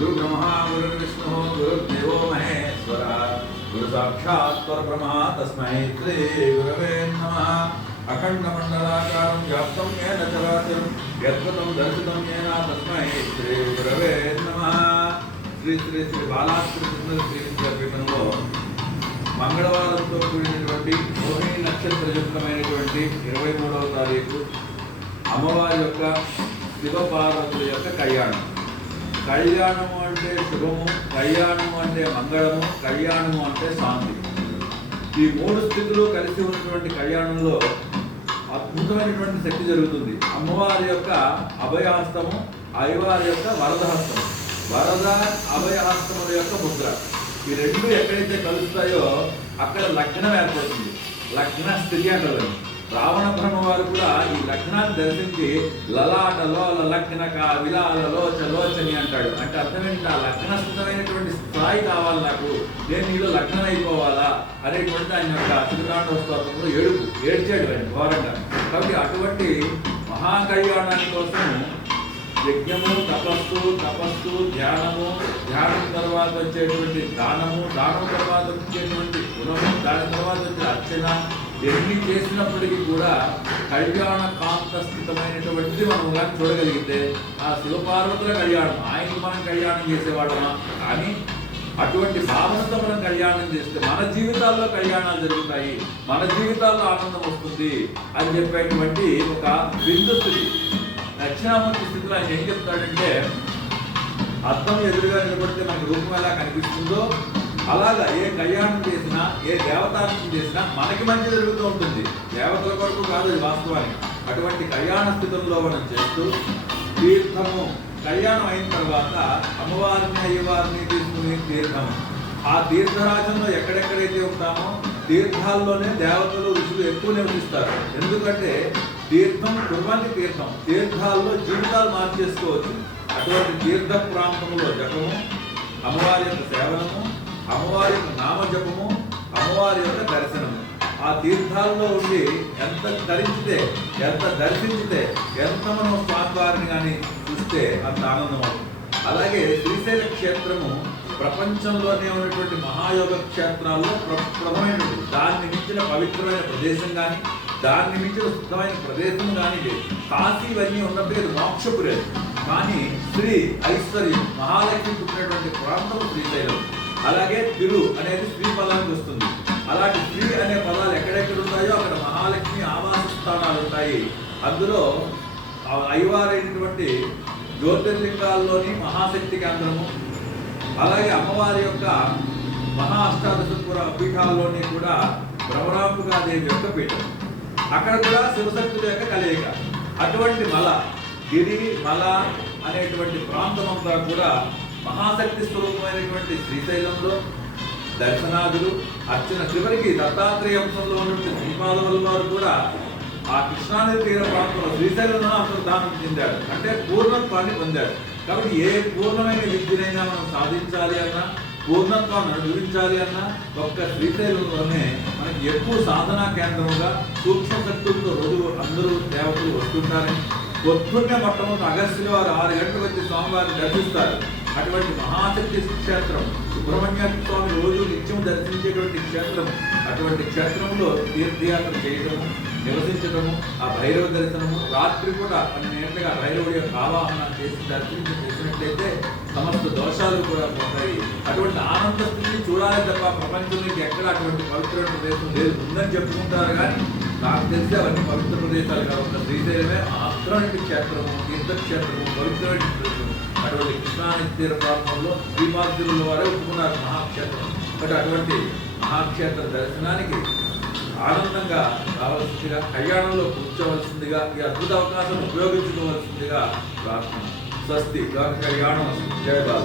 गुरु ब्रह्मा गुरु विष्णु गुरुदेवो महेश्वरः गुरु साक्षात् परब्रह्म तस्मै श्री गुरवे नमः। अखंडमंडलाकारं व्याप्तं येन चराचरं यत्पदं दर्शितं येन तस्मै श्री गुरवे नमः। శ్రీ శ్రీ శ్రీ బాలాకృష్ణ పీఠంలో మంగళవారంతో కూడినటువంటి రోహిణి నక్షత్రయుక్తమైనటువంటి 23వ తారీఖు అమ్మవారి యొక్క శివపార్వతుల యొక్క కళ్యాణం. కళ్యాణము అంటే శుభము, కళ్యాణము అంటే మంగళము, కళ్యాణము అంటే శాంతి. ఈ మూడు స్థితులు కలిసి ఉన్నటువంటి కళ్యాణంలో అద్భుతమైనటువంటి శక్తి జరుగుతుంది. అమ్మవారి యొక్క అభయహస్తము, అయ్యవారి యొక్క వరదహస్తము, వరద అభయహస్తముల యొక్క ముద్ర, ఈ రెండు ఎక్కడైతే కలుస్తాయో అక్కడ లగ్నం ఏర్పడుతుంది. లగ్న స్థితి అంటారు. రావణ బ్రహ్మ వారు కూడా ఈ లగ్నాన్ని దర్శించి లలాటలో లగ్నక విలాలలో చలోచని అంటాడు. అంటే అర్థమేంటి? ఆ లగ్నస్థితమైనటువంటి స్థాయి కావాలి నాకు, నేను నీలో లగ్నం అయిపోవాలా అనేటువంటి ఆయన యొక్క శ్రీకాండ స్తోత్రంలో ఏడ్చాడు ఆయన ఘోరంగా. కాబట్టి అటువంటి మహాకళ్యాణాని కోసం యజ్ఞము, తపస్సు, ధ్యానము, ధ్యానం తర్వాత వచ్చేటువంటి దానము, దానం తర్వాత వచ్చేటువంటి గుణము, దాని తర్వాత వచ్చే అర్చన, ఎన్ని చేసినప్పటికీ కూడా కళ్యాణ కాంత స్థితమైనటువంటిది మనం కానీ చూడగలిగితే ఆ శివపార్వతుల కళ్యాణం, ఆయనకి మనం కళ్యాణం చేసేవాళ్ళమా? కానీ అటువంటి భావనతో మనం కళ్యాణం చేస్తే మన జీవితాల్లో కళ్యాణాలు జరుగుతాయి, మన జీవితాల్లో ఆనందం వస్తుంది అని చెప్పేటువంటి ఒక బిందు స్థితి. దక్షిణామూర్తి స్థితిలో ఆయన ఏం చెప్తాడంటే, అర్థం ఎదురుగా నిలబడితే మనకి రూపం ఎలా కనిపిస్తుందో అలాగా ఏ కళ్యాణం చేసినా, ఏ దేవతార్చన చేసినా మనకి మంచి జరుగుతూ ఉంటుంది. దేవతల కొరకు కాదు అది వాస్తవానికి. అటువంటి కళ్యాణ స్థితుల్లో మనం చేస్తూ తీర్థము, కళ్యాణం అయిన తర్వాత అమ్మవారిని అయ్యవారిని తీసుకుని తీర్థము, ఆ తీర్థరాజంలో ఎక్కడెక్కడైతే ఉంటామో తీర్థాల్లోనే దేవతలు ఋషులు ఎక్కువ నివసిస్తారు. ఎందుకంటే తీర్థం కుర్బానికి తీర్థం, తీర్థాల్లో జీవితాలు మార్చేసుకోవచ్చు. అటువంటి తీర్థ ప్రాంతంలో జపము, అమ్మవారి యొక్క సేవనము, అమ్మవారి యొక్క నామజపము, అమ్మవారి యొక్క దర్శనము, ఆ తీర్థాల్లో ఉండి ఎంత ధరించితే, ఎంత దర్శించితే, ఎంత మనం స్వామివారిని కానీ చూస్తే అంత ఆనందం అవుతుంది. అలాగే శ్రీశైల క్షేత్రము ప్రపంచంలోనే ఉన్నటువంటి మహాయోగ క్షేత్రాల్లో ప్రథమైనటువంటి, దాన్ని మించిన పవిత్రమైన ప్రదేశం కానీ, దాన్ని మించిన శుద్ధమైన ప్రదేశం కానీ లేదు. కాశీ ఇవన్నీ ఉన్నప్పుడు ఇది మోక్షపురే, కానీ శ్రీ ఐశ్వర్యం మహాలక్ష్మి పుట్టినటువంటి ప్రాంతం శ్రీశైలం. అలాగే తిరు అనేది స్త్రీ పదానికి వస్తుంది. అలాంటి స్త్రీ అనే పదాలు ఎక్కడెక్కడ ఉంటాయో అక్కడ మహాలక్ష్మి ఆవాస స్థానాలు ఉంటాయి. అందులో అయ్యవారైనటువంటి జ్యోతిర్లింగాల్లోని మహాశక్తి కేంద్రము, అలాగే అమ్మవారి యొక్క మహా అష్టాదశపుర పీఠాల్లోని కూడా భ్రమరాంబికాదేవి యొక్క పీఠం, అక్కడ కూడా శివశక్తుల యొక్క కలయిక. అటువంటి గిరి మల అనేటువంటి ప్రాంతం అంతా కూడా మహాశక్తి స్వరూపమైనటువంటి శ్రీశైలంలో దర్శనాదులు, అర్చన, చివరికి దత్తాత్రేయ అంశంలో ఉన్నటువంటి శ్రీపాదవుల వారు కూడా ఆ కృష్ణానది తీర ప్రాంతంలో శ్రీశైలంలో అంతర్ధానం చెందాడు, అంటే పూర్ణత్వాన్ని పొందాడు. కాబట్టి ఏ పూర్ణమైన విద్యనైనా మనం సాధించాలి అన్నా, పూర్ణత్వాన్ని అనుభవించాలి అన్నా ఒక్క శ్రీశైలంలోనే మనకి ఎక్కువ సాధనా కేంద్రంగా సూక్ష్మ శక్తులతో రోజు అందరూ దేవతలు వస్తుంటారని, పొద్దున్నే మొట్టమొదటి అగస్త్యుల వారు 6 గంటలకు వచ్చి స్వామివారిని దర్శిస్తారు. అటువంటి మహాశక్తి క్షేత్రం, సుబ్రహ్మణ్య స్వామి రోజు నిత్యం దర్శించేటువంటి క్షేత్రం. అటువంటి క్షేత్రంలో తీర్థయాత్ర చేయటము, నివసించటము, ఆ భైరవ దర్శనము, రాత్రి కూడా 12 గంటలుగా భైరవుడి యొక్క ఆవాహన చేసి చేసినట్లయితే సమస్త దోషాలు కూడా పోతాయి. అటువంటి ఆనంద స్థితిని చూడాలి తప్ప ప్రపంచంలోకి ఎక్కడ అటువంటి పవిత్రమైన ప్రదేశం లేదు. ఉందని చెప్పుకుంటారు కానీ నాకు తెలిసి అవన్నీ పవిత్ర ప్రదేశాలు కాకుండా శ్రీశైలమే మాత్రమైన క్షేత్రము, తీర్థక్షేత్రము, పవిత్రమైన ప్రదేశం. అటువంటి కృష్ణానది తీర ప్రాంతంలో శ్రీపాదుల వారే ఒప్పుకున్నారు మహాక్షేత్రం. బట్ అటువంటి మహాక్షేత్ర దర్శనానికి ఆనందంగా రావాల్సిందిగా, కళ్యాణంలో కూర్చోవలసిందిగా, ఈ అద్భుత అవకాశం ఉపయోగించుకోవాల్సిందిగా ప్రార్థన. స్వస్తి. లోక కళ్యాణం. జయ బాల.